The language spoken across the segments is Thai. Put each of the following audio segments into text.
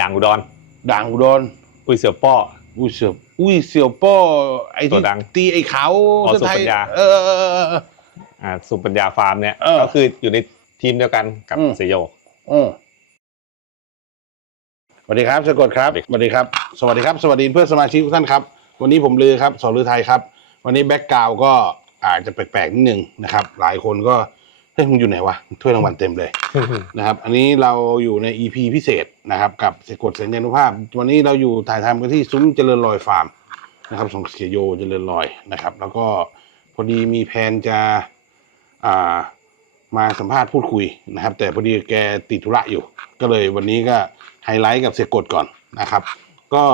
ด่างอุดรด่างอุดรอุ้ยเสือป้อ อุ้ยเสี่ยวอุ้ยเสี่ยวป้อไอ้ตัที่วดังตีไอ้ขาวอ๋อเสื้อไทยสุปัญญา เออเออเออเออ อ่าสุปัญญาฟาร์มเนี่ยเออก็คืออยู่ในทีมเดียวกันกับอืมเซโย อืมสวัสดีครับสะกดครับสวัสดีสวัสดีครับ สวัสดีครับ สวัสดีเพื่อนสมาชิกทุกท่านครับ วันนี้ผมลือครับสอนลือไทยครับ วันนี้แบ็กกราวก็อาจจะแปลกๆนิดนึงนะครับ หลายคนก็ เฮ้ยมึงอยู่ไหนวะถ้วยรางวัลเต็มเลยนะครับ อันนี้เราอยู่ใน EP พิเศษนะครับ กับสะกดแสงยานุภาพ วันนี้เราอยู่ถ่ายทำกันที่ซุ้มเจริญรอยฟาร์มนะครับของเสียโยเจริญรอยนะครับ แล้วก็พอดีมีแผนจะอ่ามาสัมภาษณ์พูดคุยนะครับ แต่พอดีแกติดธุระอยู่ ก็เลยวันนี้ก็ไฮไลท์กับเสียกดก่อนนะครับ ก็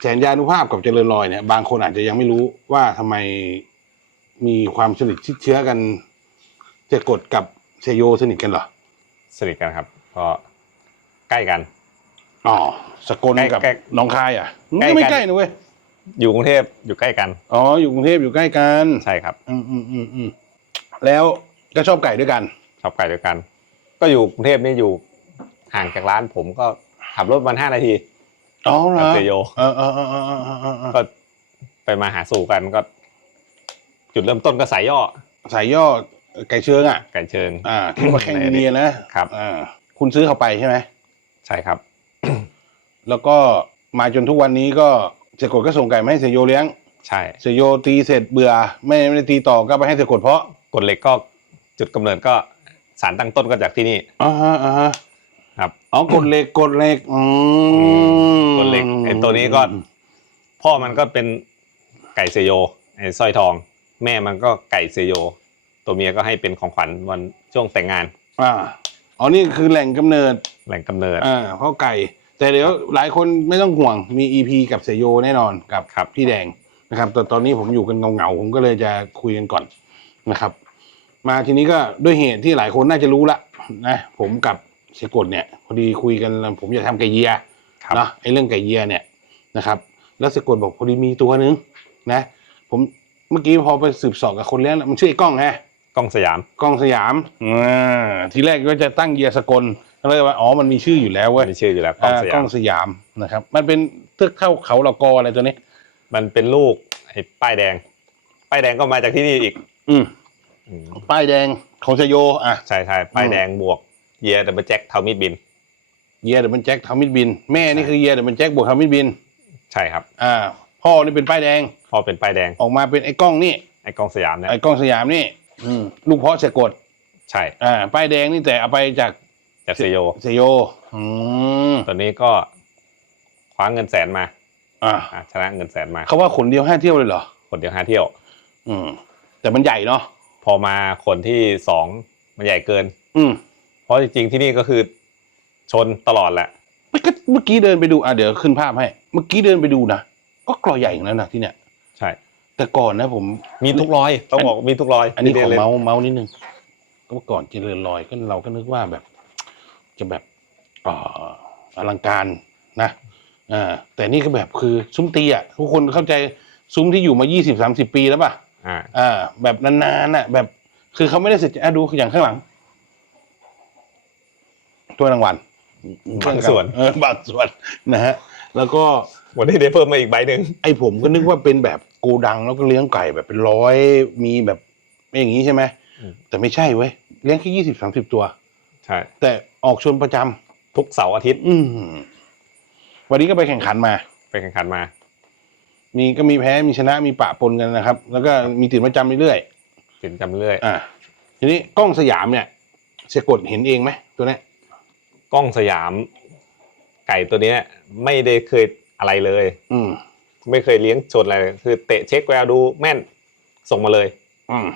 แสนยานุภาพกับเจริญรอยเนี่ยบางคนอาจจะยังไม่รู้ว่าทำไมมีความสนิทชิดเชื้อกัน เสียกดกับเซโยสนิทกันเหรอ สนิทกันครับ ก็ใกล้กัน อ๋อสกลใกล้กับใกล้หน้องคายอะใกล้ก็ไม่กันใกล้นะเว้ย อยู่กรุงเทพอยู่ใกล้กัน อ๋อ อยู่กรุงเทพอยู่ใกล้กัน ใช่ครับ อืมอืมอืมอืมแล้วก็ชอบไก่ด้วยกัน ชอบไก่ด้วยกัน ก็อยู่กรุงเทพนี่อยู่ห่างจากร้านผมก็ขับรถวันห้านาที อ๋อเหรกับอเซโย เออเออเออเออเออเออเออก็ไปมาหาสู่กันก็ จุดเริ่มต้นก็สายย่อสายย่อ ไก่เชิงอะ ไก่เชิง อ่าที่มาแข่งอินเดียนะครับ อ่า คุณซื้อเขาไปใช่ไหม ใช่ครับ แล้วก็มาจนทุกวันนี้ก็เสยกดก็ส่งไก่มาให้เสยโยเลี้ยง ใช่ เสยโยตีเสร็จเบื่อ ไม่ไม่ได้ตีต่อก็ไปให้เสยกดเพาะกฎเหล็กก็จุดกำเนิดก็สารตั้งต้นก็จากที่นี่ อ่าฮะอ่าฮะครับอ๋อกดเหล็กกดเหล็กอืมกฎเหล็กไอ้ตัวนี้ก็ พ่อมันก็เป็นไก่เซโยไอ้สร้อยทอง แม่มันก็ไก่เซโย ตัวเมียก็ให้เป็นของขวัญวันช่วงแต่งงาน อ่าอ๋อนี่คือแหล่งกำเนิดแหล่งกำเนิด อ่าเพราะไก่ แต่เดี๋ยวหลายคนไม่ต้องห่วงมีอีพีกับเสยโยแน่นอนกับครับ พี่แดงนะครับแต่ตอนนี้ผมอยู่กันเงาๆผมก็เลยจะคุยกันก่อนนะครับ มาทีนี้ก็ด้วยเหตุที่หลายคนน่าจะรู้ละนะผมกับเสยกดเนี่ย พอดีคุยกันแล้วผมอยากทำไก่เยีย ครับ เนาะไอ้เรื่องไก่เยียเนี่ยนะครับ แล้วเสยกดบอกพอดีมีตัวนึงนะ ผมเมื่อกี้พอไปสืบเสอบกับคนเลี้ยงแล้วมันชื่อไอ้กล้องฮะ กล้องสยาม กล้องสยามอ่าทีแรกก็จะตั้งเยียสกลก็เลยว่าอ๋อมันมีชื่ออยู่แล้วเว้ยมีชื่ออยู่แล้วกล้องสอ่ากยาล้มองสยามนะครับ มันเป็นเทือกเท่าเขาเหลากออะไรตัวนี้ มันเป็นลูกไอ้ป้ายแดง ป้ายแดงก็มาจากที่นี่อีก อืมอืมป้ายแดงของชโย อะใช่ใช่ป้ายแดงบวกเยียดับเบิลแจ็คเทามิดบิน เยียเดบันแจ็คทำมิดบิน แม่นี่คือเยียเดบันแจ็คบวกทำมิดบิน ใช่ครับ อ่า พ่อนี่เป็นป้ายแดง พ่อเป็นป้ายแดง ออกมาเป็นไอ้กล้องนี่ไอ้กล้องสยามเนี่ยไอ้กล้องสยามนี่ อืมลูกเพาะเสยกดใช่อ่าป้ายแดงนี่แต่เอาไปจากจากเซโยเซโย อืมตัวนี้ก็คว้าเงินแสนมาอ่าอะชนะเงินแสนมาเขาว่าขนเดียวห้าเที่ยวเลยเหรอ คนเดียวห้าเที่ยว อืม แต่มันใหญ่เนาะพอมาคนที่สองมันใหญ่เกิน อืมเพราะจริงๆที่นี่ก็คือชนตลอดแหละ เมื่อกี้เมื่อกี้เดินไปดูอะเดี๋ยวขึ้นภาพให้ เมื่อกี้เดินไปดูนะก็กรอใหญ่อย่างนั้นนะที่เนี่ย ใช่ แต่ก่อนนะผมมีทุกรอยต้องบอกมีทุกรอย อันนี้ขที่อเรียนเลยเมาส์เมาส์นิดนึงก็เมื่อก่อนเจริญรอยก็เราก็นึกว่าแบบ จะแบบอ่าอลังการนะอ่าแต่นี่ก็แบบคือซุ้มตีอะทุกคนเข้าใจซุ้มที่อยู่มายี่สิบสามสิบปีแล้วป่ะอ่าอ่าแบบนานๆอะ แบบ คือเขาไม่ได้เสร็จอะดูอย่างข้างหลังถ้วยรางวัลบางส่วนเออบางส่วนนะฮะแล้วก็วันนี้ได้เพิ่มมาอีกใบหนึ่งไอ้ผมก็นึกว่าเป็นแบบ โกดังแล้วก็เลี้ยงไก่แบบเป็นร้อยมีแบบไม่อย่างนี้ใช่ไหมแต่ไม่ใช่เว้ยเลี้ยงแค่ยี่สิบสามสิบตัว ใช่ แต่ออกชนประจำทุกเสาร์อาทิตย์ อืมวันนี้ก็ไปแข่งขันมา ไปแข่งขันมา มีก็มีแพ้มีชนะมีปะปนกันนะครับ แล้วก็มีติดประจำเรื่อยติดจำเรื่อยๆอ่าทีนี้กล้องสยามเนี่ยเสยกดเห็นเองไหมตัวเนี้ยกล้องสยาม ไก่ตัวเนี้ย ไม่ได้เคยอะไรเลย อืม ไม่เคยเลี้ยงชนอะไรเลยคือเตะเช็คแววดูแม่นส่งมาเลย อืม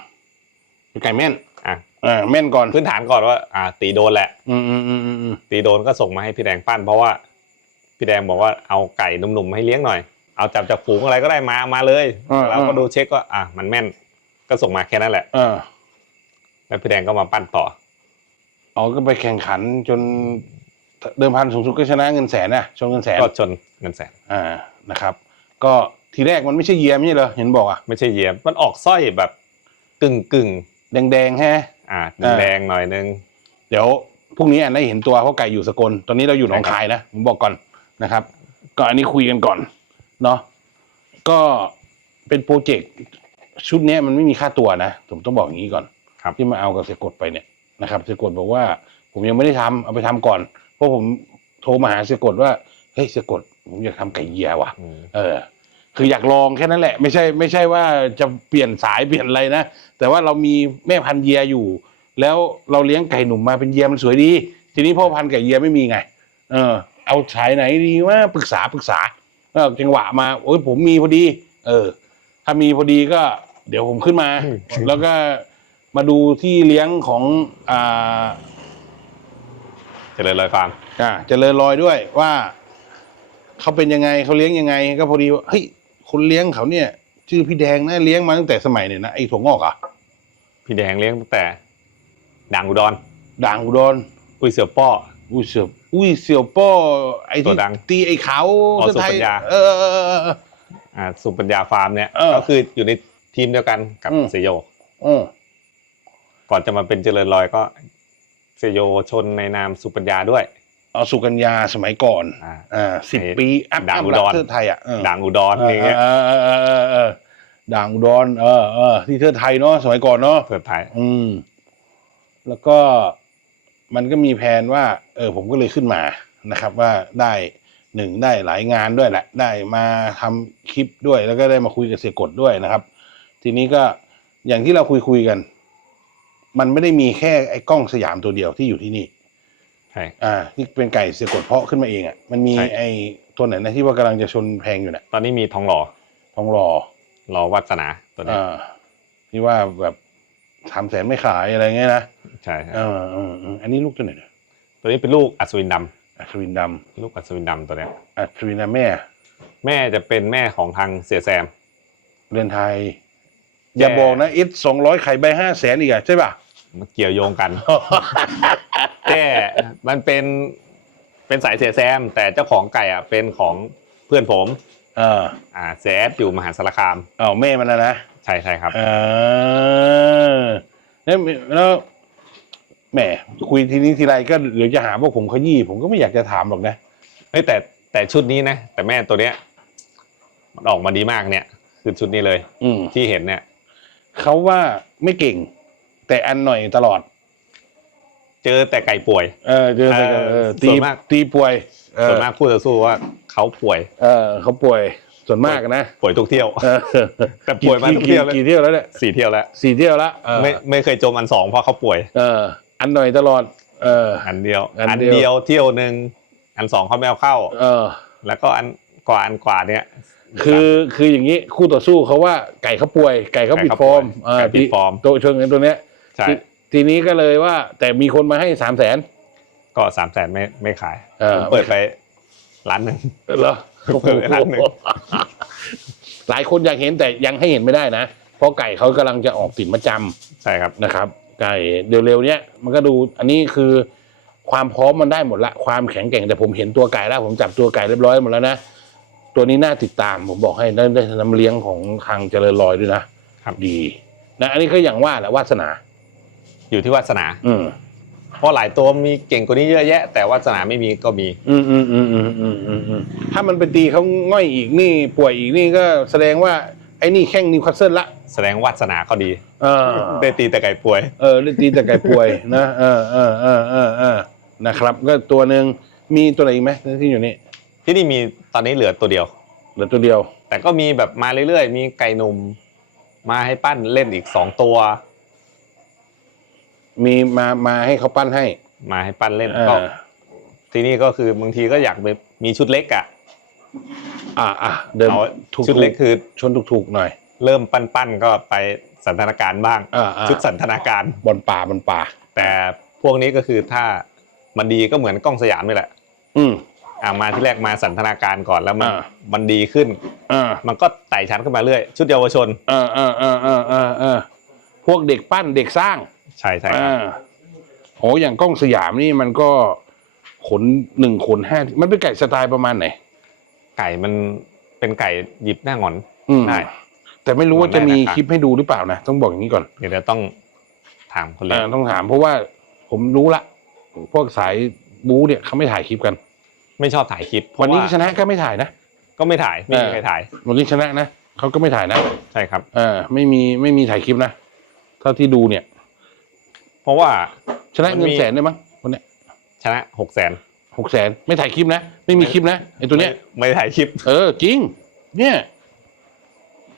เป็นไก่แม่นอะอ่าแม่นก่อน พื้นฐานก่อนว่า อ่า ตีโดนแหละ อืมอืมอืมอืมอืมตีโดนก็ส่งมาให้พี่แดงปั้นเพราะว่า พี่แดงบอกว่าเอาไก่หนุ่มๆมาให้เลี้ยงหน่อย เอาจับจากฝูงอะไรก็ได้มามาเลยเราก็ดูเช็คว่าอะมันแม่น ก็ส่งมาแค่นั้นแหละ เออแล้วพี่แดงก็มาปั้นต่ออ๋อก็ไปแข่งขันจนเดิมพันสูงสุดก็ชนะเงินแสนนะชนเงินแสนก็ชนเงินแสน อ่านะครับ ก็ทีแรกมันไม่ใช่เยียไม่ใช่เหรอเห็นบอกอะไม่ใช่เหยียบมันออกสร้อยแบบกึ่งกึ่งแดงๆแฮะๆอ่าอ่าแดงๆหน่อยนึง เดี๋ยวพรุ่งนี้อะได้เห็นตัวเพราะไก่อยู่สกลตอนนี้เราอยู่หนองคายนะผมบอกก่อนนะครับก็อันนี้คุยกันก่อนเนาะก็เป็นโปรเจกต์ชุดเนี้ยมันไม่มีค่าตัวนะผมต้องบอกอย่างนี้ก่อนครับ ที่มาเอากับเสยกดไปเนี่ยนะครับเสยกดบอกว่า ผมยังไม่ได้ทำเอาไปทำก่อน เพราะผมโทรมาหาเสยกดว่าเฮ้ยเสยกด ผมอยากทำไก่เยียว่ะอืมเออ คืออยากลองแค่นั้นแหละ ไม่ใช่ ไม่ใช่ว่าจะเปลี่ยนสายเปลี่ยนอะไรนะ แต่ว่าเรามีแม่พันธุ์เยียอยู่ แล้วเราเลี้ยงไก่หนุ่มมาเป็นเยียมันสวยดี ทีนี้พ่อพันธุ์ไก่เยียไม่มีไง เออ เอาสายไหนดีว่าปรึกษาปรึกษาเออจังหวะมาโอ้ยผมมีพอดี เออ ถ้ามีพอดีก็ เดี๋ยวผมขึ้นมา แล้วก็มาดูที่เลี้ยงของอ่าเจริญรอยฟาร์มอ่าเจริญรอยด้วยว่า เขาเป็นยังไงเขาเลี้ยงยังไง ก็พอดีว่าเฮ้ยคนเลี้ยงเขาเนี่ย ชื่อพี่แดงนะเลี้ยงมาตั้งแต่สมัยเนี่ยนะไอ้ถั่วงอกอะพี่แดงเลี้ยงตั้งแต่ด่างอุดรด่างอุดรอุ้ยเสือป้อ อุ้ยเสี่ยวอุ้ยเสี่ยวป้อไอ้ตัที่วดังตีไอ้ขาวอ๋อเสื้อไทยสุปัญญา เออเออเออเออเอออ่าสุปัญญาฟาร์มเนี่ย เออก็คืออยู่ในทีมเดียวกันกับอืมเซโยอืมก่อนจะมาเป็นเจริญรอยก็เซโยชนในนามสุปัญญาด้วยเอาสุกัญญาสมัยก่อน อ่าอ่าสิบไอ้ปีอัพด่างอัพอุหดลัรกเสื้อไทยอะเออด่างอุดรอย่างเงี้ยเออเออเออเออเออด่างอุดรเออเออที่เทือไทยเนาะสมัยก่อนเนาะเพื่อไทย อืม แล้วก็มันก็มีแผนว่า เออ ผมก็เลยขึ้นมานะครับ ว่าได้หนึ่งได้หลายงานด้วยแหละ ได้มาทำคลิปด้วย แล้วก็ได้มาคุยกับเสียกดด้วยนะครับ ทีนี้ก็อย่างที่เราคุยคุยๆกัน มันไม่ได้มีแค่ไอ้กล้องสยามตัวเดียวที่อยู่ที่นี่ ใช่ อ่าที่เป็นไก่เสียกดเพาะขึ้นมาเองอะมันมีใช่ ไอ้ตัวไหนนะที่ว่ากำลังจะชนแพงอยู่น่ะตอนนี้มีทองหล่อทองหล่อหล่อวัฒนาตัวเนี้ยอ่าที่ว่าแบบสามแสนไม่ขายอะไรเงี้ยนะใช่ครับเออเออเอออันนี้ลูกตัวไหนเนี่ยตัวนี้เป็นลูกอัศวินดำอัศวินดลูกอัศวินดำตัวเนี้ยำอัศวินนะแม่แม่จะเป็นแม่ของทางเสียแซม เรือนไทย อย่าบอกนะเอสสองร้อยไข่ใบห้าแสนอีกอะใช่ป่ะ มันเกี่ยวโยงกัน แต่มันเป็นเป็นสายเสียแซม แต่เจ้าของไก่อะเป็นของเพื่อนผมเอออ่าแซดอยู่มหาสารคามเอาแม่มันนะนะใช่ใช่ครับ เออแล้วแล้วแหมคุยทีนี้ทีไรก็เดี๋ยวจะหาว่าผมขยี้ผมก็ไม่อยากจะถามหรอกนะเฮ้ยแต่แต่ชุดนี้นะแต่แม่ตัวเนี้ย มันออกมาดีมากเนี่ย คือชุดนี้เลย อืมที่เห็นเนี่ยเขาว่าไม่เก่ง แต่อันหน่อยตลอด เจอแต่ไก่ป่วย เออเจอแต่ก็เออเออส่ตีวนมาก ตีป่วยเออส่วนมากคู่ต่อสู้ว่าเขาป่วย เออเขาป่วยส่วนมากนะป่วยทุกเที่ยว เออแต่ป่วยมาทุกเที่ยวเลย กี่เที่ยวแล้วเนี่ยสี่เที่ยวแล้ว สี่เที่ยวแล้วเออไม่ไม่เคยจมอันสองเพราะเขาป่วย เออ อันหน่อยตลอด เออ อันเดียว อันอันเดียว เดียวเที่ยวหนึ่งอันสองเขาไม่เอาเข้า เออ แล้วก็อันกว่าอันกว่าเนี่ย คือคืออย่างนี้คู่ต่อสู้เขาว่าไก่เขาป่วย ไก่เขาปิดฟอร์มไก่ปิดฟอร์ม ตัวชนกันตัวเนี้ย ใช่ทีทีนี้ก็เลยว่า แต่มีคนมาให้สามแสนก็สามแสนไม่ไม่ขายเออผมเปิดไปล้านหนึ่งเหรอเปิดไปร้านหนึ่งหลายคนอยากเห็นแต่ยังให้เห็นไม่ได้นะเพราะไก่เขากำลังจะออกสินประจำใช่ครับนะครับ ไก่เร็วๆเนี้ยมันก็ดูอันนี้คือความพร้อมมันได้หมดละความแข็งแกร่งแต่ผมเห็นตัวไก่แล้ว ผมจับตัวไก่เรียบร้อยหมดแล้วนะตัวนี้น่าติดตามผมบอกให้ได้ได้น้ำเลี้ยงของทางเจริญรอยด้วยนะครับดีนะอันนี้ก็อย่างว่าแหละวาสนา อยู่ที่วาสนา อืมเพราะหลายตัวมีเก่งกว่านี้เยอะแยะ แต่วาสนาไม่มีก็มี อืมอืมอืมอืมอืมอืมอืมถ้ามันไปตีเขาง่อยอีกนี่ป่วยอีกนี่ก็แสดงว่าไอ้นี่แข้งนิวคาสเซิลละแสดงวาสนาเขาดีเออได้ตีแต่ไก่ป่วย เออได้ตีแต่ไก่ป่วยนะเออเออเออเออเออนะครับ ก็ตัวหนึ่งมีตัวไหนอีกไหมที่อยู่นี่ที่นี่มีตอนนี้เหลือตัวเดียว เหลือตัวเดียว แต่ก็มีแบบมาเรื่อยๆ มีไก่หนุ่ม มาให้ปั้นเล่นอีกสองตัว มีมามาให้เขาปั้นให้ มาให้ปั้นเล่นเอก็อที่นี่ก็คือบางทีก็อยากไปมีชุดเล็กอะอ่าอะเดินเอาถูกชุดเล็กคือชนถูกๆหน่อย เริ่มปั้นๆก็ไปสันทนาการบ้าง อ่าอ่าชุดสันทนาการ บอลป่าบอลป่า แต่พวกนี้ก็คือถ้ามันดีก็เหมือนกล้องสยามนี่แหละ อืม อ่ามาที่แรกมาสันทนาการก่อนแล้วมันอ่า มันดีขึ้น อ่า มันก็ไต่ชั้นขึ้นมาเรื่อย ชุดเยาวชนอ่าอ่าอ่าอ่าอ่าอ่าพวกเด็กปั้นเด็กสร้าง ใช่ใช่ครับอ่าโหอย่างกล้องสยามนี่มันก็ขนหนึ่งขนห้ามันเป็นไก่สไตล์ประมาณไหนไก่มันเป็นไก่หยิบหน้างอน อืมได้ แต่ไม่รู้ว่าจะมีได้นะครับคลิปให้ดูหรือเปล่านะต้องบอกอย่างนี้ก่อนเดี๋ยวเราต้องถามคนเลี้ยอ่างต้องถามเพราะว่าผมรู้ละพวกสายบู๊เนี่ยเขาไม่ถ่ายคลิปกัน ไม่ชอบถ่ายคลิปเพวันราะนี้ว่าชนะก็ไม่ถ่ายนะ ก็ไม่ถ่ายไม่มีเออใครถ่ายวันนี้ชนะนะเขาก็ไม่ถ่ายนะใช่ครับ เออไม่มีไม่มีถ่ายคลิปนะเท่าที่ดูเนี่ย เพราะว่า ชนะมันเงินมีแสนได้มั้งวันเนี้ยชนะหกแสนหกแสนไม่ถ่ายคลิปนะ ไม่มีคลิปนะไอ้ตัวเนี้ยไม่ถ่ายคลิป เออจริง เนี่ย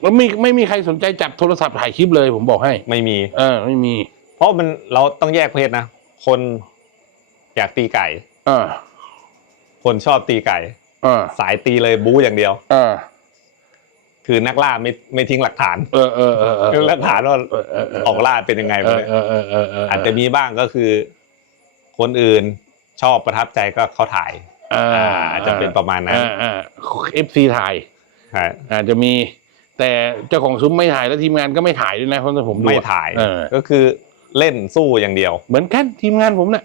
มันไม่ไม่มีใครสนใจจับโทรศัพท์ถ่ายคลิปเลย ผมบอกให้ ไม่มี เออ ไม่มี เพราะมันเราต้องแยกประเภทนะ คนอยากตีไก่ เออ คนชอบตีไก่ เออ สายตีเลยบู๊อย่างเดียว เออ คือนักล่าไม่ไม่ทิ้งหลักฐานเออเออเออเออคือหลักฐานว่าเออเออเออออกล่าเป็นยังไงเอมาอเนี่ยเออเออเออเอออาจจะมีบ้างก็คือ คนอื่นชอบประทับใจก็เขาถ่ายอ่าอาจจะเป็นประมาณนั้นอ่าอ่าเอฟซีถ่ายใช่อาจจะมีแต่เจ้าของซุ้มไม่ถ่ายแล้วทีมงานก็ไม่ถ่ายด้วยนะเพราะว่าผมดูไม่อะถ่ายเออก็คือเล่นสู้อย่างเดียว เหมือนกันทีมงานผมน่ะ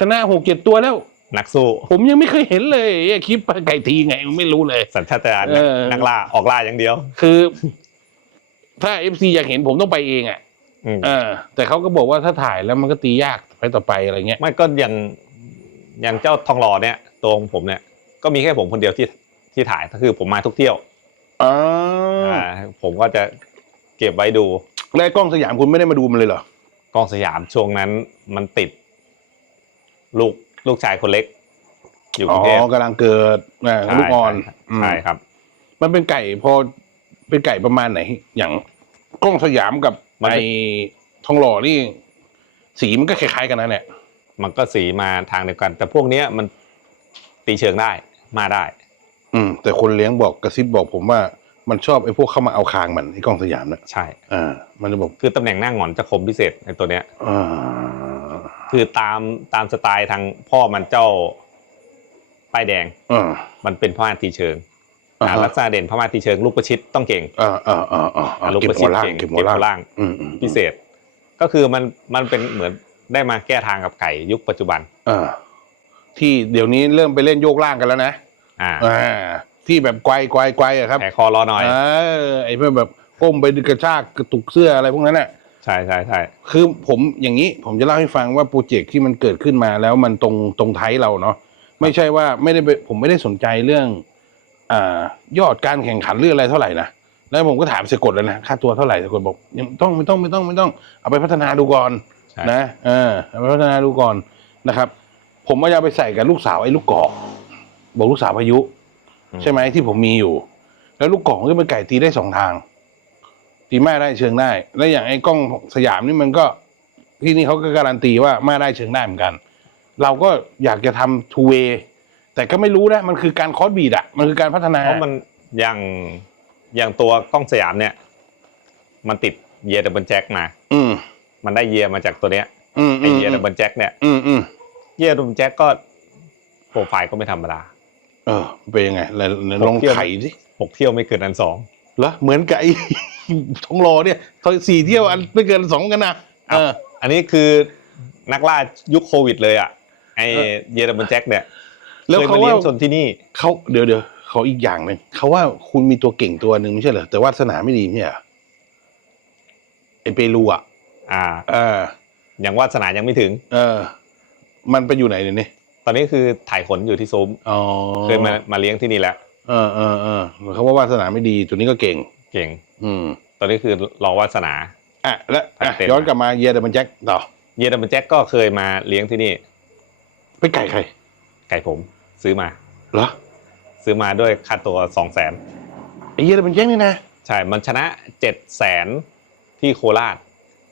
ชนะหกเจ็ดตัวแล้ว นักสู้ ผมยังไม่เคยเห็นเลยไอ้คลิปไก่ทีไงไม่รู้เลย สัญชาตญาณเออ นักล่าออกล่าอย่างเดียวคือ ถ้าเอฟซีอยากเห็นผมต้องไปเองอะอืมเออ แต่เขาก็บอกว่าถ้าถ่ายแล้วมันก็ตียากไปต่อไปอะไรเงี้ย ไม่ก็อย่างอย่างเจ้าทองหล่อเนี่ยตัวของผมเนี่ย ก็มีแค่ผมคนเดียวที่ที่ถ่ายก็คือผมมาทุกเที่ยวอ๋ออ่าผมก็จะเก็บไว้ดูแล้วไอ้กล้องสยามคุณไม่ได้มาดูมันเลยเหรอ กองสยามช่วงนั้นมันติด ลูก ลูกชายคนเล็ก อยู่กอ๋รุงเทพอกำลังเกิดอ่าใช่ลูกอ่อนใช่ครับ มันเป็นไก่พอเป็นไก่ประมาณไหน อย่างกล้องสยามกับมัน ไอ้ทองหล่อนี่ สีมันก็คล้ายๆกันนะเนี่ยมันก็สีมาทางเดียวกัน แต่พวกเนี้ยมันตีเชิงได้มาได้ อืม แต่คนเลี้ยงบอกกระซิบบอกผมว่ามันชอบไอ้พวกเข้ามาเอาคางมันไอ้กล้องสยามเนี่ยใช่ อ่า มันจะบอกคือตำแหน่งหน้าหงอนจะคมพิเศษในตัวเนี้ย อ่า คือตามตามสไตล์ทางพ่อมันเจ้าป้ายแดงอ่ามันเป็นพม่าตีเชิงอ่าอ่าลักษณะเด่นพม่าตีเชิงลูกประชิดต้องเก่งอ่าอ่าอ่าอ่าอ่าลูกเก็บประหัชิวดล่างเก่งเก็เก็บบหัวหัวล่างล่างอืมอืมพิเศษ ก็คือมันมันเป็นเหมือนได้มาแก้ทางกับไก่ยุคปัจจุบันอ่าที่เดี๋ยวนี้เริ่มไปเล่นโยกล่างกันแล้วนะอ่าอ่าที่แบบไกวไกวไกวอะครับแผลคอรอหน่อยเออไอ้เพื่อแบบก้มไปดึงกระชากกระตุกเสื้ออะไรพวกนั้นน่ะ ใช่ใช่ใช่คือผมอย่างนี้ผมจะเล่าให้ฟังว่าโปรเจกต์ที่มันเกิดขึ้นมาแล้วมันตรงตรงไทยเราเนาะไม่ใช่ว่าไม่ได้ไปผมไม่ได้สนใจเรื่องอ่ายอดการแข่งขันเรื่องอะไรเท่าไหร่นะแล้วผมก็ถามสะกดแล้วนะค่าตัวเท่าไหร่สะกดบอกยังต้องไม่ต้องไม่ต้องไม่ต้องเอาไปพัฒนาดูก่อนใช่นะเออเอาไปพัฒนาดูก่อนนะครับ ผมว่าจะเอาไปใส่กับลูกสาวไอ้ลูกกอกบอกลูกสาวพายุ ใช่ไหมที่ผมมีอยู่ แล้วลูกกอกก็เป็นไก่ตีได้สองทาง ตีแม่ได้เชิงได้ แล้วอย่างไอ้กล้องสยามนี่มันก็ที่นี่เขาก็การันตีว่าแม่ได้เชิงได้เหมือนกัน เราก็อยากจะทำทูเวแต่ก็ไม่รู้นะมันคือการคอสบีดอะมันคือการพัฒนาเพราะมันอย่างอย่างตัวกล้องสยามเนี่ย มันติดเยียร์ดับเบิลแจ็คมา อืมมันได้เยียร์มาจากตัวเนี้ยอืมไอเยียร์ดับเบิลแจ็คเนี่ยอืมอืมเยียร์ดับเบิลแจ็คก็โปรไฟล์ก็ไม่ธรรมดา เออเป็นยังไงไหนไหนลองผมเทียบไข่สิหกเที่ยวไม่เกินอันสองเหรอเหมือนกับไอ้ ทองรอเนี่ยสี่เที่ยวอันไม่เกินสองกันนะเออ อันนี้คือนักล่ายุคโควิดเลยอะไอเออเยียร์ดับเบิลแจ็คเนี่ยแล้วเคยเขามาเลี้ว่ายงชนที่นี่เขาเดี๋ยวเดี๋ยวเขาอีกอย่างหนึ่งเขาว่าคุณมีตัวเก่งตัวหนึ่งไม่ใช่เหรอแต่วาสนาไม่ดีไม่ใช่เหรอไอเปรูอะอ่า เออ อย่างวาสนายังไม่ถึง เออ มันไปอยู่ไหนเนี่ยนี่ตอนนี้คือถ่ายขนอยู่ที่ซุ้มอ๋อเคยมามาเลี้ยงที่นี่แล้วเออเออเออเขาว่าวาสนาไม่ดีตัวนี้ก็เก่ง เก่ง อืมตอนนี้คือรอวาสนา อะแล้วอะเต็มย้อนกลับมาเยียร์เดมันแจ็คต่อเยียร์ดับเบิลแจ็คก็เคยมาเลี้ยงที่นี่ไปไก่ใครไก่ผม ซื้อมาเหรอซื้อมาด้วยค่าตัวสองแสนไอเยียร์เดมันแจ็คนี่นะใช่มันชนะเจ็ดแสนที่โคราช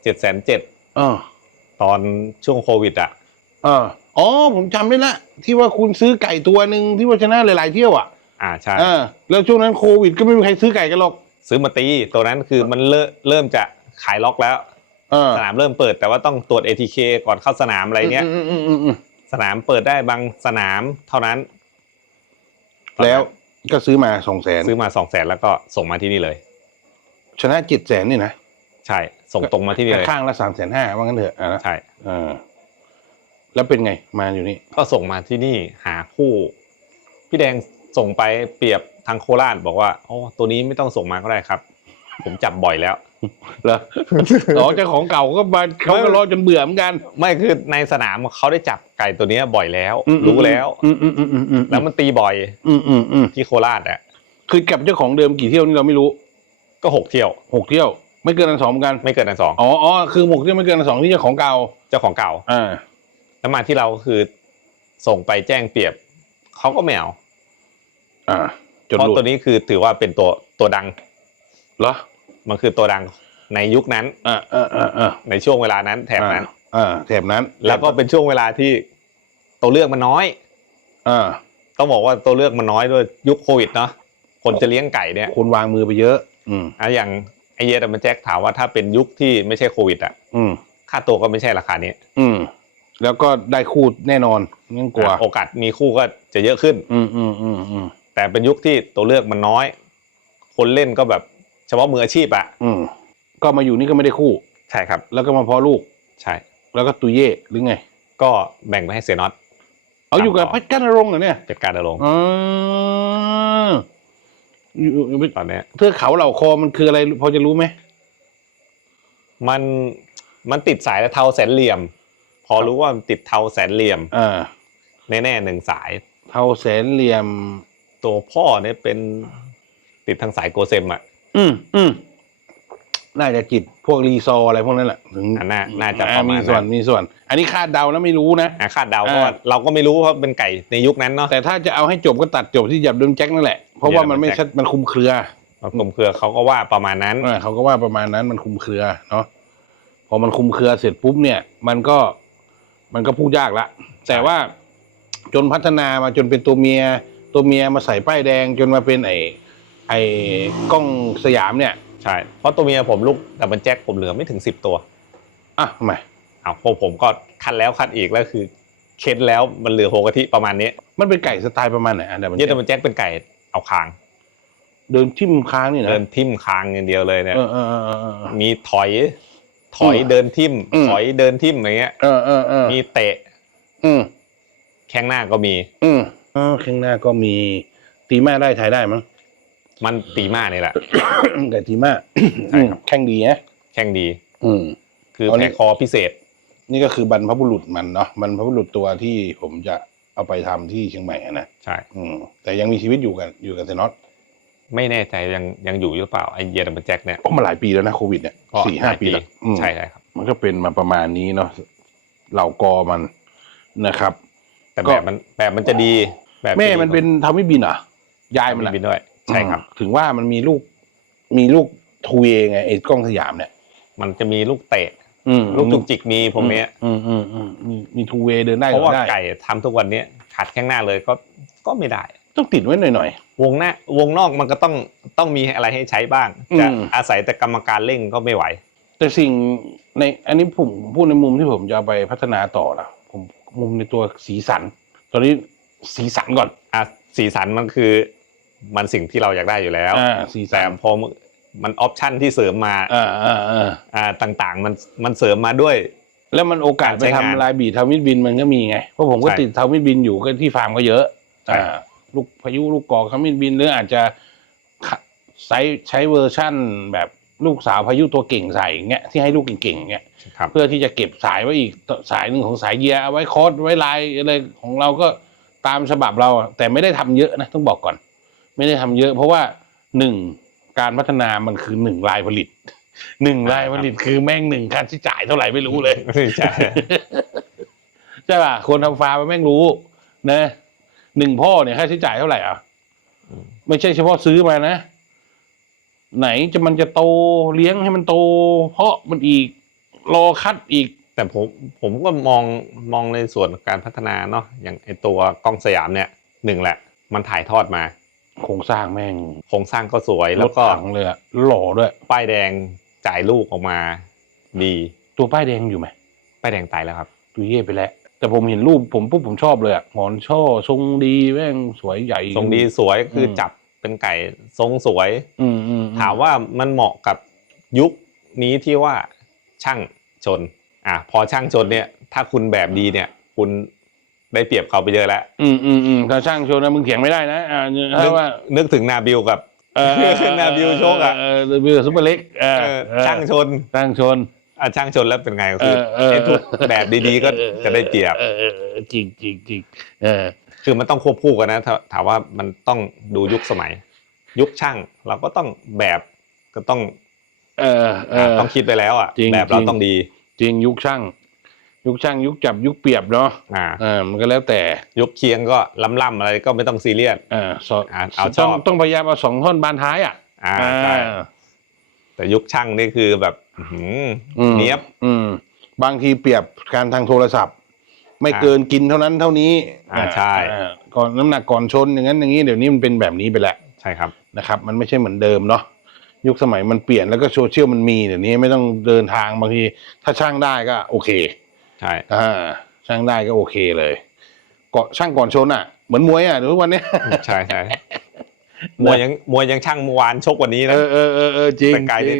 เจ็ดแสนเจ็ดเออตอนช่วงโควิดอะเอออ๋อผมจำได้ละ ที่ว่าคุณซื้อไก่ตัวหนึ่งที่ว่าชนะหลาย ๆ เที่ยวอะอ่าใช่เออแล้วช่วงนั้นโควิดก็ไม่มีใครซื้อไก่กันหรอก ซื้อมาตีตัวนั้นคือมันเริ่มเริ่มจะขายล็อกแล้วเออสนามเริ่มเปิดแต่ว่าต้องตรวจ ATK ก่อนเข้าสนามอะไรเงี้ยอืมอืมอืมอืมสนามเปิดได้บางสนามเท่านั้น แล้วก็ซื้อมาสองแสนซื้อมาสองแสนแล้วก็ส่งมาที่นี่เลย ชนะเจ็ดแสนนี่นะใช่ ส่งตรงมาที่นี่เลยข้างละสามแสนห้าว่างั้นเถอะอะนะใช่เออแล้วเป็นไงมาอยู่นี่ ก็ส่งมาที่นี่หาคู่ พี่แดง ส่งไปเปรียบทางโคราชบอกว่าโอ้ตัวนี้ไม่ต้องส่งมาก็ได้ครับ ผมจับบ่อยแล้วเหรออ๋อเจ้าของเก่าก็มาเขาก็รอจนเบื่อเหมือนกัน ไม่คือในสนามเขาได้จับไก่ตัวเนี้ยบ่อยแล้ว รู้แล้วแล้วมันตีบ่อยที่โคราชอะคือกับเจ้าของเดิมกี่เที่ยวนี่เราไม่รู้ ก็หกเที่ยวหกเที่ยว ไม่เกินอันสองเหมือนกันไม่เกินอันสองอ๋ออ๋อคือหกเที่ยวไม่เกินอันสองที่เจ้าของเก่าเจ้าของเก่าอ่าแล้วมาที่เราคือส่งไปแจ้งเปรียบเขาก็ไม่เอา อ่าจนเพราะหลุดตัวนี้คือถือว่าเป็นตัวตัวดัง เหรอมันคือตัวดังในยุคนั้นอ่าอ่าอ่าอ่าในช่วงเวลานั้นแถบนั้น อ่าแถบนั้นแล้วก็เป็นช่วงเวลาที่ตัวเลือกมันน้อย อ่าต้องบอกว่าตัวเลือกมันน้อยด้วยยุคโควิดเนาะคนจะเลี้ยงไก่เนี่ยคุณวางมือไปเยอะ อืมอะอย่างไอเยดัมเบลแจ็คถามว่าถ้าเป็นยุคที่ไม่ใช่โควิดอะอืมค่าตัวก็ไม่ใช่ราคานี้อืมแล้วก็ได้คู่แน่นอนไม่ต้องกลัว อะโอกาสมีคู่ก็จะเยอะขึ้น อืมอืมอืมอืม แต่เป็นยุคที่ตัวเลือกมันน้อย คนเล่นก็แบบเฉพาะมืออาชีพอะอืมก็มาอยู่นี่ก็ไม่ได้คู่ ใช่ครับ แล้วก็มาเพาะลูก ใช่ แล้วก็ตุยเย่หรือไง ก็แบ่งไปให้เสียน็อตเอาอยู่กับต่อพัชกันรงค์เหรอเนี่ยจัดการดลงค์อ๋ออยู่อยู่ตอนเนี้ยเทือกเขาเหล่าคอมันคืออะไรพอจะรู้ไหมมันมันติดสายเทาแสนเหลี่ยม พอรู้ว่ามันติดเทาแสนเหลี่ยมอ่าแน่ๆหนึ่งสาย เทาแสนเหลี่ยม ตัวพ่อเนี่ยเป็นติดทางสายโกเซมอะ อืมอืมน่าจะจิตพวกรีซอร์อะไรพวกนั้นแหละถึงอะน่าน่าจะอ่ประมาณมีส่วนนั้นมีส่วน อันนี้คาดเดานะไม่รู้นะอะคาดเดาเพราะว่าอ่าเราก็ไม่รู้ว่าเป็นไก่ในยุคนั้นเนาะแต่ถ้าจะเอาให้จบก็ตัดจบที่หยับเดิมแจ็คนั่นแหละเพราะว่ามันไม่หยับเดิมแจ็คชัดมันคุมเครือกลมเครือเขาก็ว่าประมาณนั้นอ่าเขาก็ว่าประมาณนั้นมันคุมเครือเนาะพอมันคุมเครือเสร็จปุ๊บเนี่ย มันก็มันก็พูดยากละแต่ว่าจนพัฒนามาจนเป็นตัวเมีย ตัวเมียมาใส่ป้ายแดงจนมาเป็นไอ้ไอ้กล้องสยามเนี่ย ใช่ เพราะตัวเมียผมลูกดับเบิลแจ็คผมเหลือไม่ถึงสิบตัวอะทำไมอ้าวพวกผมก็คัดแล้วคัดอีกแล้วคือเค้นแล้วมันเหลือโฮกะทิประมาณนี้ มันเป็นไก่สไตล์ประมาณไหนอันดับเยดับเบิลแจ็คเป็นไก่เอาคาง เดินทิ่มค้างนี่นะเดินทิ่มคางอย่างเดียวเลยเนี่ยเออเออเออเออเออมีถอย ถอยอืมเดินทิ่มอืมถอยเดินทิ่มอะไรเงี้ยเออเออเออมีเตะอืมแข้งหน้าก็มี อืมอ๋อข้างหน้าก็มีตีมาได้ถ่ายได้มั้งมันตีมากนี่แหละไก่ตีมาใช่ครับ แข่งดีนะแข้งดี อืม คือเอานี่แผลคอพิเศษ นี่ก็คือบรรพบุรุษมันเนาะบรรพบุรุษตัวที่ผมจะเอาไปทำที่เชียงใหม่อะนะใช่ อืม แต่ยังมีชีวิตอยู่กันอยู่กับเซนอตไม่แน่ใจยังยังอยู่หรือเปล่าไอเยดับเบิลแจ็คเนี่ยก็มาหลายปีแล้วนะโควิดเนี่ยก็สี่ห้าปีแล้วอืม ใช่ใช่ครับ มันก็เป็นมาประมาณนี้เนาะเหล่ากอมันนะครับ แต่ก็แบบมันแบบมันจะดี แบบแม่มันเป็นทำให้บินเหรอะยายมันมันล่ะบินด้วย ใช่ครับอืมถึงว่ามันมีลูก มีลูกทูเวไงไอ้กล้องสยามเนี่ย มันจะมีลูกเตะอืมลูกจุกจิกมีพวกเนี้ยอืมอืมอืมมีมีทูเวเดินได้เพราะว่าได้ไก่ทำทุกวันเนี้ยขาดแข้งหน้าเลยก็ก็ไม่ได้ ต้องติดไว้หน่อยหน่อยวงหน้าวงนอกมันก็ต้องต้องมีอะไรให้ใช้บ้างอืมจะอาศัยแต่กรรมการเร่งก็ไม่ไหวๆแต่สิ่งในอันนี้ผมพูดในมุมที่ผมจะเอาไปพัฒนาต่อละผม มุมในตัวสีสัน ตอนนี้สีสันก่อนอะสีสันมันคือมันสิ่งที่เราอยากได้อยู่แล้วอ่าสีสัแต่น พอมันออปชันที่เสริมมาอ่าอ่าอ่าอ่าต่างๆ มันมันเสริมมาด้วย แล้วมันโอกาสการไปใช้ทำงานลายบีดทำมิดบินมันก็มีไง เพราะผมก็ใช่ติดทำมิดบินอยู่ก็ที่ฟาร์มก็เยอะใช่ อ่าลูกพายุลูกกอกทำมิดบินหรืออาจจะขะใช้ใช้เวอร์ชั่นแบบลูกสาวพายุตัวเก่งใส่อย่างเงี้ยที่ให้ลูกเก่งๆอย่างเงี้ยครับ เพื่อที่จะเก็บสายไว้อีกสายหนึ่งของสายเยียร์เอาไว้คอร์สไว้ลายอะไรของเราก็ตามฉบับเราอะแต่ไม่ได้ทำเยอะนะต้องบอกก่อน ไม่ได้ทำเยอะ เพราะว่าหนึ่งการพัฒนามันคือหนึ่งลายผลิตหนึ่งลายผลิตคือแม่งหนึ่งค่าใช้จ่ายเท่าไหร่ไม่รู้เลยใช่ใช่ป่ะคนทำฟาร์มมันแม่งรู้ นะหนึ่งพ่อเนี่ยค่าใช้จ่ายเท่าไหร่อะอืมไม่ใช่เฉพาะซื้อมานะไหนจะมันจะโตเลี้ยงให้มันโต เพราะมันอีก รอคัดอีก แต่ผมผมก็มองมองในส่วนการพัฒนาเนาะอย่างไอตัวกล้องสยามเนี่ยหนึ่งแหละ มันถ่ายทอดมา โครงสร้างแม่งโครงสร้างก็สวยแล้วก็รถถังเลยอะหล่อด้วย ป้ายแดงจ่ายลูกออกมาดีตัวป้ายแดงอยู่ไหมป้ายแดงตายแล้วครับตัวเย่ไปแล้วแต่ผมเห็นรูปผมปุ๊บผมชอบเลยอะหมอนช่อทรงดีแม่งสวยใหญ่ ทรงดีสวยคืออม จับเป็นไก่ทรงสวย อืมอืมอืถามว่ามันเหมาะกับยุคนี้ที่ว่าช่าง ชนอะพอช่างชนเนี่ย ถ้าคุณแบบดีเนี่ย คุณได้เปรียบเขาไปเยอะแล้วอืมอืมอืมถ้าช่างโชว์นะมึงเถียงไม่ได้นะอ่านึถ้ากว่านึกถึงนาบิลกับเออนาบิวโชคอะเนาบิวซุปเปอร์เล็กเออเออเออช่างชนช่างชนอะช่างชนแล้วเป็นไงก็คือเออเออไอ้ทุกแบบดีๆก็จะได้เปรียบออเออเออจริงจริงจริงเออ คือมันต้องควบคู่กันนะถ้าถามว่ามันต้องดูยุคสมัย ยุคช่างเราก็ต้องแบบก็ต้องเออเออต้องคิดไปแล้วอะจริงแบบเราจริงต้องดี จริงยุคช่าง ยุคช่างยุคจับยุคเปรียบเนาะอ่าเออมันก็แล้วแต่ยุคเคียงก็ล้ำๆอะไรก็ไม่ต้องซีเรียส เออสองอ่าเอาชต้อองบต้องพยายามเอาสองท่อนบานท้ายอะอ่าใช่แต่ยุคช่างนี่คือแบบอื้อหืออืมเนี้ยบ อืม บางทีเปรียบการทางโทรศัพท์ ไม่อ่าเกินกินเท่านั้นเท่านี้อ่าใช่ อ่าก่อนน้ำหนักก่อนชนอย่างนั้นอย่างนี้เดี๋ยวนี้มันเป็นแบบนี้ไปแล้วใช่ครับนะครับ มันไม่ใช่เหมือนเดิมเนาะ ยุคสมัยมันเปลี่ยนแล้วก็โซเชียลมันมีเดี๋ยวนี้ไม่ต้องเดินทางบางทีถ้าช่างได้ก็โอเคใช่อ่าช่างได้ก็โอเคเลยก่อนช่างก่อนชนอะ เหมือนมวยอะเดี๋ยวทุกวันเนี้ยใช่ใช่มวยยังมวยยังช่างเมื่อวานชกวันนี้เอนะอเออเออเออจริงแต่ไกลนี่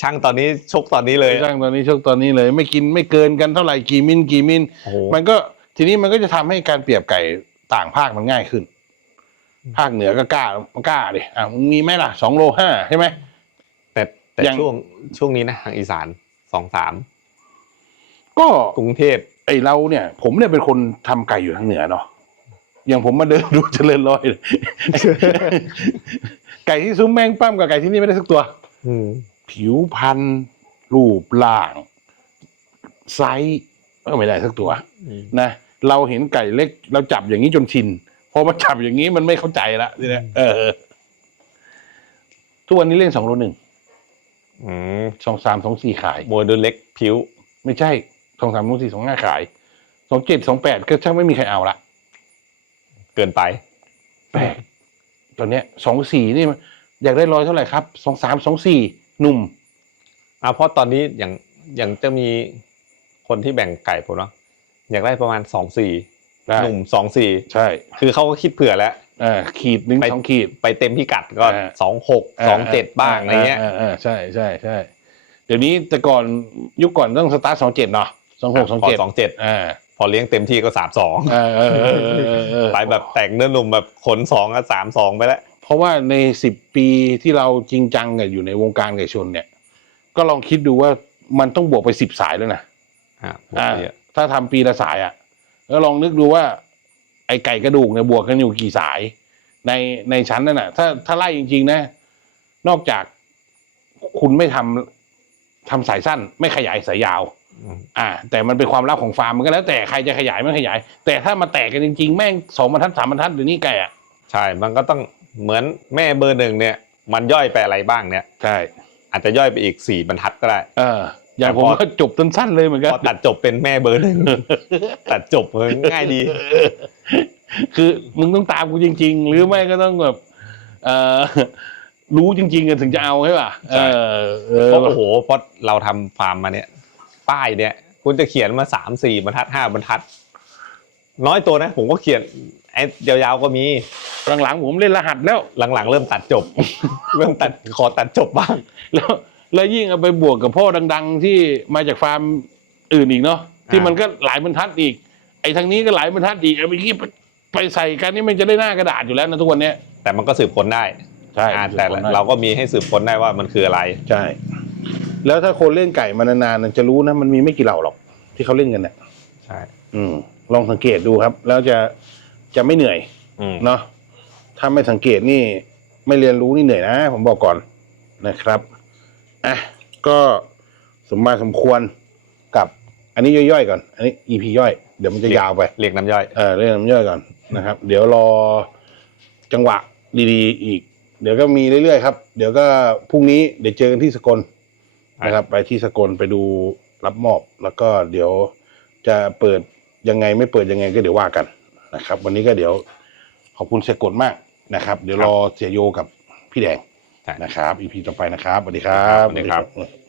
ช่างตอนนี้ชกตอนนี้เลยช่างตอนนี้ชกตอนนี้เลย ไม่กินไม่เกินกันเท่าไหร่กี่มิลกี่มิลโอ้โหมันก็ทีนี้มันก็จะทำให้การเปรียบไก่ต่างภาคมันง่ายขึ้น ภาคเหนือก็กล้ามันกล้าดิอะมึงมีไหมล่ะสองโลห้าใช่ไหม แต่แต่ยังช่วงช่วงนี้นะทางอีสานสองสามก็กรุงเทพไอเราเนี่ย ผมเนี่ยเป็นคนทำไก่อยู่ทางเหนือเนาะอย่างผมมาเดินดูเจริญร้อยไก่ที่ซุ้มแมงปั้มกับไก่ที่นี่ไม่ได้สักตัวอืมผิวพันธุ์รูปร่าง ไซส์ก็ไม่ได้สักตัวนะเราเห็นไก่เล็ก เราจับอย่างนี้จนชินพอมาจับอย่างนี้มันไม่เข้าใจละทีเนี้ยเออ ทุกวันนี้เล่นสองโลหนึ่ง อืมสองสามสองสี่ขายมวยดูเล็กผิวไม่ใช่สองสามสองสี่สองห้าขายสองเจ็ดสองแปดก็ช่างไม่มีใครเอาละเกินไปแปลกตอนเนี้ยสองสี่นี่มันอยากได้ร้อยเท่าไหร่ครับสองสามสองสี่หนุ่มอ่าเพราะตอนนี้อย่างอย่างจะมีคนที่แบ่งไก่ผมเนาะอยากได้ประมาณสองสี่ได้หนุ่มสองสี่ใช่ คือเขาก็คิดเผื่อแล้วเออ ขีดหนึ่งไปสองขีดไปเต็มพิกัดก็เออสองหกสองเจ็ดบ้างอะไรเงี้ยเออใช่ใช่ใช่เดี๋ยวนี้แต่ก่อนยุคก่อนต้องสตาร์ทสองเจ็ดเนาะสองหกสองพอเจ็ดสองเจ็ดอ่าพอเลี้ยงเต็มที่ก็สามสองเออเออเออเออเออเออไปแบบแต่งเนื้อหนุ่มแบบขนสองก็สามสองไปแล้ว เพราะว่าในสิบปีที่เราจริงจังกับอยู่ในวงการไก่ชนเนี่ย ก็ลองคิดดูว่ามันต้องบวกไปสิบสายแล้วนะอ่าอ่าถ้าทำปีละสายอะ แล้วลองนึกดูว่า ไอไก่กระดูกเนี่ยบวกกันอยู่กี่สาย ในในชั้นนั่นน่ะ ถ้าถ้าไล่จริง ๆ นะ นอกจากคุณไม่ทำทำสายสั้น ไม่ขยายสายยาวอืมอ่า แต่มันเป็นความลับของฟาร์มมันก็แล้วแต่ใครจะขยายไม่ขยาย แต่ถ้ามาแตกกันจริง ๆ แม่งสองบรรทัดสามบรรทัดเดี๋ยวนี้ไก่อะใช่ มันก็ต้องเหมือนแม่เบอร์หนึ่งเนี่ย มันย่อยไปอะไรบ้างเนี่ย ใช่ อาจจะย่อยไปอีกสี่บรรทัดก็ได้ เออ อย่างผมแต่พอก็จบสั้นๆเลยเหมือนกันพอตัดจบเป็นแม่เบอร์หนึ่งตัดจบเลยง่ายดี คือมึงต้องตามกูจริง ๆ หรือไม่ก็ต้องแบบเออรู้จริงๆกันถึงจะเอาใช่ป่ะใช่เออเออเพราะโอ้โหเพราะเราทำฟาร์มมาเนี่ย ป้ายเนี่ย คุณจะเขียนมาสามสี่บรรทัดห้าบรรทัด น้อยตัวนะ ผมก็เขียนไอ้ยาวๆก็มี หลังๆผมเล่นรหัสแล้ว หลังๆ เริ่มตัดจบ เริ่มตัดขอตัดจบบ้าง แล้วแล้วยิ่งเอาไปบวกกับพ่อดัง ๆ ที่มาจากฟาร์มอื่นอีกเนาะที่อ่ามัมันก็หลายบรรทัดอีก ไอ้ทางนี้ก็หลายบรรทัดอีกเอาไปขี้ ไปใส่กันนี่มันจะได้หน้ากระดาษอยู่แล้วนะทุกวันเนี้ยแต่มันก็สืบค้นได้ใช่อ่าแต่เราก็มีให้สืบค้นได้ว่ามันคืออะไร ใช่ แล้วถ้าคนเล่นไก่มานานๆจะรู้นะมันมีไม่กี่เหล่าหรอก ที่เขาเล่นกันเนี่ยใช่อืม ลองสังเกตดูครับ แล้วจะจะไม่เหนื่อยอืมเนาะถ้าไม่สังเกตนี่ ไม่เรียนรู้นี่เหนื่อยนะ ผมบอกก่อนนะครับอะก็สมมาสมควรกับ อันนี้ย่อยๆก่อน อันนี้ EP ย่อย เดี๋ยวมันจะยาวไป เรียกน้ำย่อย เออเรื่องน้ำย่อยก่อน นะครับ เดี๋ยวรอจังหวะดีๆ อีก เดี๋ยวก็มีเรื่อยๆครับ เดี๋ยวก็พรุ่งนี้เดี๋ยวเจอกันที่สกลนะครับ ไปที่สกลไปดูรับมอบ แล้วก็เดี๋ยวจะเปิดยังไงไม่เปิดยังไงก็เดี๋ยวว่ากันนะครับ วันนี้ก็เดี๋ยวขอบคุณเสยกลมากนะครับ เดี๋ยวรอเสียโยกับพี่แดงใช่นะครับอีพีต่อไปนะครับสวัสดีครับสวัสดีครับสวัสดี